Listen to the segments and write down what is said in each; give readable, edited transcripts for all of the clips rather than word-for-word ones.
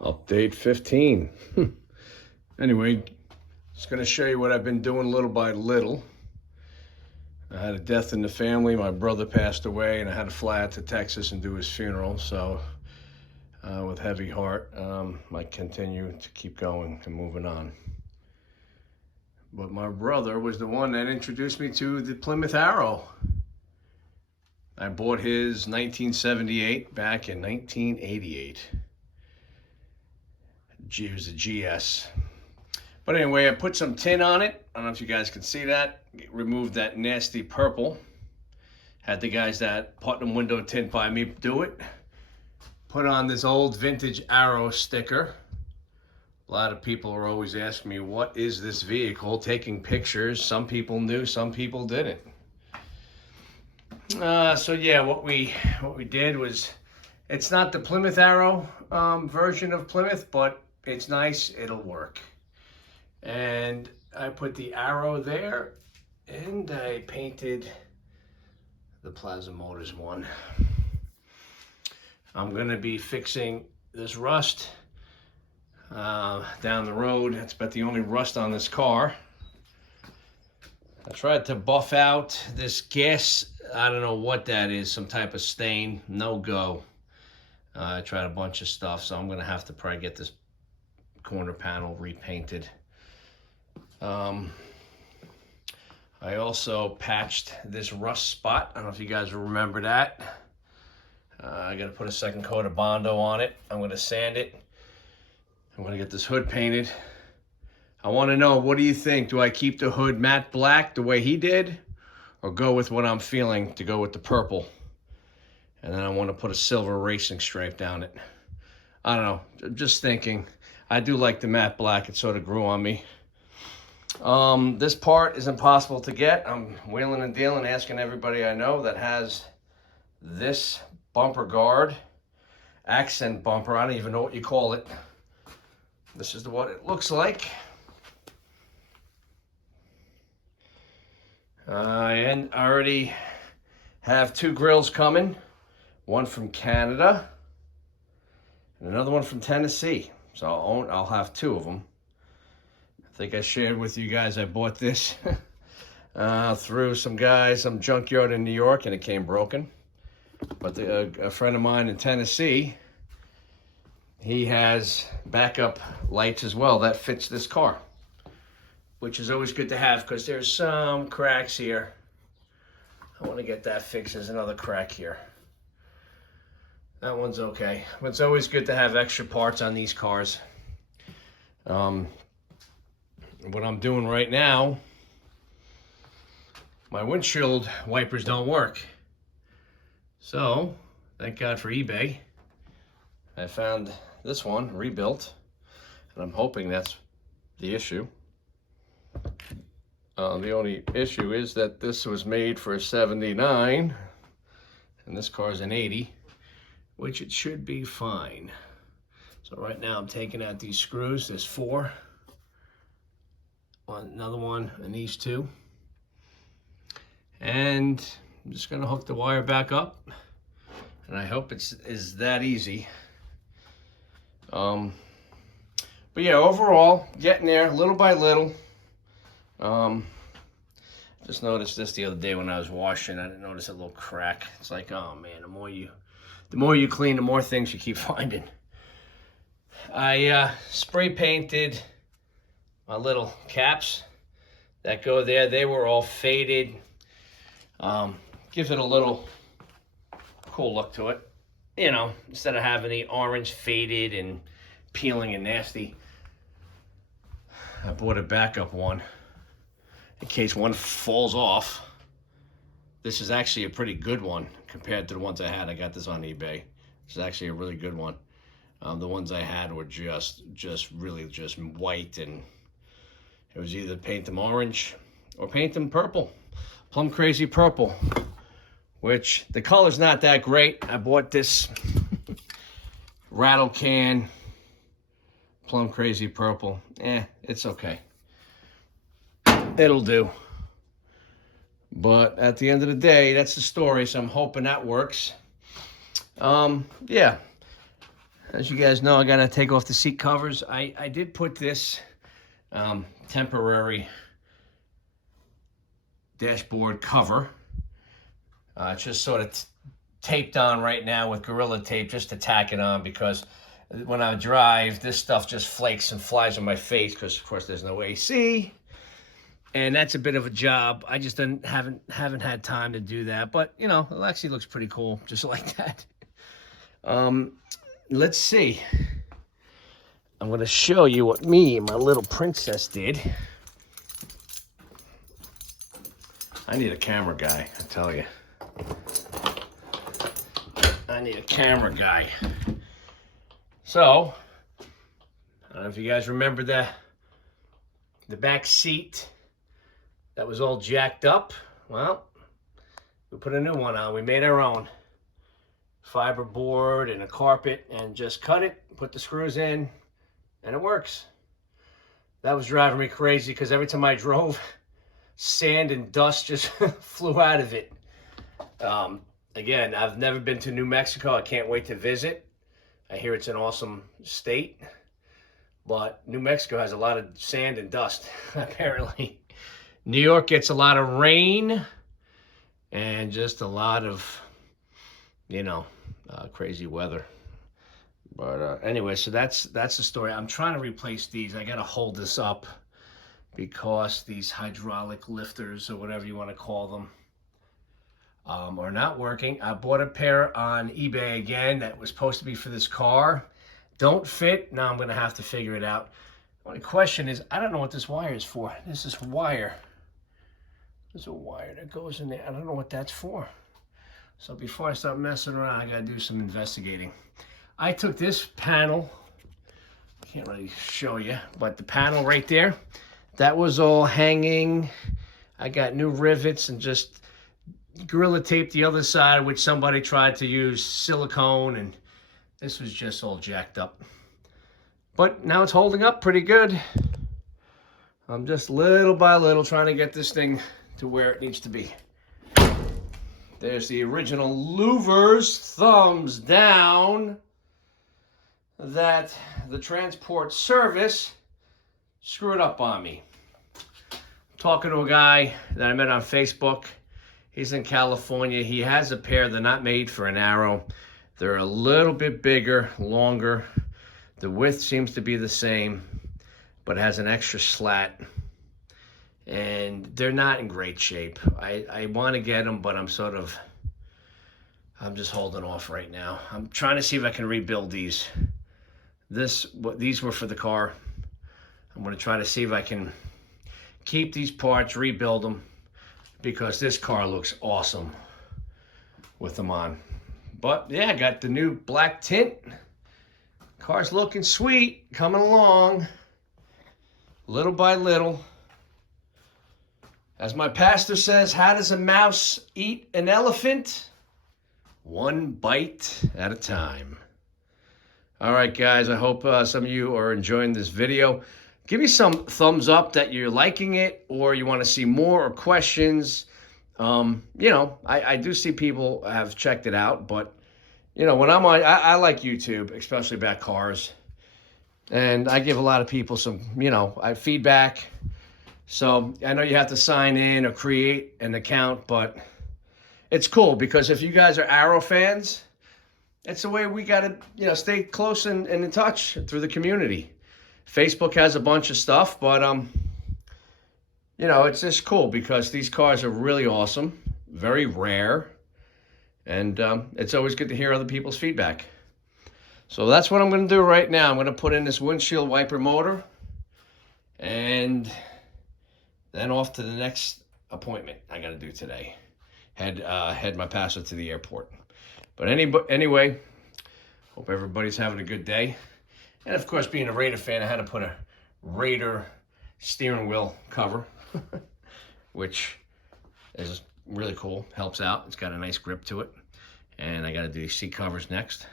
Update 15. Anyway, just going to show you what I've been doing little by little. I had a death in the family. My brother passed away, and I had to fly out to Texas and do his funeral. So, with heavy heart, I continue to keep going and moving on. But my brother was the one that introduced me to the Plymouth Arrow. I bought his 1978 back in 1988. It was a GS. But anyway, I put some tin on it. I don't know if you guys can see that. Removed that nasty purple. Had the guys that Putnam window tint by me do it. Put on this old vintage Arrow sticker. A lot of people are always asking me, what is this vehicle? Taking pictures. Some people knew, some people didn't. So yeah, what we did was, it's not the Plymouth Arrow version of Plymouth, but it's nice, it'll work. And I put the arrow there, and I painted the Plaza Motors one. I'm gonna be fixing this rust down the road. That's about the only rust on this car. I tried to buff out this gas, I don't know what that is, some type of stain, no go. I tried a bunch of stuff, so I'm gonna have to probably get this corner panel repainted. I also patched this rust spot. I don't know if you guys remember that. I gotta put a second coat of Bondo on it. I'm gonna sand it. I'm gonna get this hood painted. I wanna know, what do you think? Do I keep the hood matte black the way he did, or go with what I'm feeling to go with the purple? And then I wanna put a silver racing stripe down it. I don't know, just thinking. I do like the matte black, it sort of grew on me. This part is impossible to get. I'm wheeling and dealing, asking everybody I know that has this bumper guard, accent bumper, I don't even know what you call it. This is what it looks like. And I already have two grills coming, one from Canada and another one from Tennessee. So I'll have two of them. I think I shared with you guys I bought this through some junkyard in New York, and it came broken. But a friend of mine in Tennessee, he has backup lights as well that fits this car, which is always good to have because there's some cracks here. I want to get that fixed. There's another crack here. That one's okay. But it's always good to have extra parts on these cars. What I'm doing right now, my windshield wipers don't work. So, thank God for eBay. I found this one rebuilt, and I'm hoping that's the issue. The only issue is that this was made for 79, and this car's an 80, which it should be fine. So right now I'm taking out these screws. There's 4. Another one, and these 2. And I'm just gonna hook the wire back up, and I hope is that easy. But yeah, overall, getting there little by little. Just noticed this the other day when I was washing. I didn't notice a little crack. It's like, oh man, the more you clean, the more things you keep finding. I spray painted my little caps that go there. They were all faded. Gives it a little cool look to it. You know, instead of having the orange faded and peeling and nasty. I bought a backup one in case one falls off. This is actually a pretty good one compared to the ones I had. I got this on eBay. This is actually a really good one. The ones I had were just really white, and it was either paint them orange or paint them purple. Plum Crazy Purple, which the color's not that great. I bought this rattle can Plum Crazy Purple. It's okay. It'll do. But at the end of the day, that's the story, so I'm hoping that works. Yeah. As you guys know, I gotta take off the seat covers. I did put this temporary dashboard cover. It's just sort of taped on right now with Gorilla Tape just to tack it on, because when I drive, this stuff just flakes and flies on my face because, of course, there's no AC. And that's a bit of a job. I just haven't had time to do that. But, you know, it actually looks pretty cool just like that. Let's see. I'm going to show you what me and my little princess did. I need a camera guy, I tell you. I need a camera guy. So, I don't know if you guys remember the back seat that was all jacked up. Well, we put a new one on. We made our own fiberboard and a carpet and just cut it, put the screws in, and it works. That was driving me crazy because every time I drove, sand and dust just flew out of it. Again, I've never been to New Mexico. I can't wait to visit. I hear it's an awesome state, but New Mexico has a lot of sand and dust, apparently. New York gets a lot of rain and just a lot of, you know, crazy weather. But anyway, so that's the story. I'm trying to replace these. I got to hold this up because these hydraulic lifters, or whatever you want to call them, are not working. I bought a pair on eBay again that was supposed to be for this car. Don't fit. Now I'm going to have to figure it out. The only question is, I don't know what this wire is for. There's this wire. There's a wire that goes in there. I don't know what that's for. So before I start messing around, I got to do some investigating. I took this panel. Can't really show you, but the panel right there, that was all hanging. I got new rivets and just Gorilla Tape the other side, which somebody tried to use silicone, and this was just all jacked up. But now it's holding up pretty good. I'm just little by little trying to get this thing to where it needs to be. There's the original louvers, thumbs down, that the transport service screwed up on me. I'm talking to a guy that I met on Facebook. He's in California. He has a pair. They're not made for an Arrow. They're a little bit bigger, longer. The width seems to be the same, but it has an extra slat. And they're not in great shape. I want to get them, but I'm just holding off right now. I'm trying to see if I can rebuild these. These were for the car. I'm going to try to see if I can keep these parts, rebuild them, because this car looks awesome with them on. But yeah, I got the new black tint. Car's looking sweet, coming along, little by little. As my pastor says, how does a mouse eat an elephant? One bite at a time. All right, guys, I hope some of you are enjoying this video. Give me some thumbs up that you're liking it, or you want to see more, or questions. You know, I do see people have checked it out, but, you know, when I'm on, I like YouTube, especially about cars. And I give a lot of people some, you know, feedback. So I know you have to sign in or create an account, but it's cool because if you guys are Arrow fans, it's the way we got to, you know, stay close and in touch through the community. Facebook has a bunch of stuff, but, you know, it's just cool because these cars are really awesome, very rare, and it's always good to hear other people's feedback. So that's what I'm going to do right now. I'm going to put in this windshield wiper motor, and then off to the next appointment I got to do today. Head my pastor to the airport. But anyway, hope everybody's having a good day. And of course, being a Raider fan, I had to put a Raider steering wheel cover, which is really cool, helps out. It's got a nice grip to it. And I got to do these seat covers next.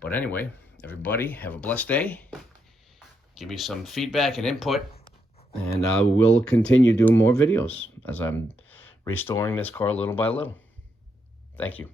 But anyway, everybody have a blessed day. Give me some feedback and input, and I will continue doing more videos as I'm restoring this car little by little. Thank you.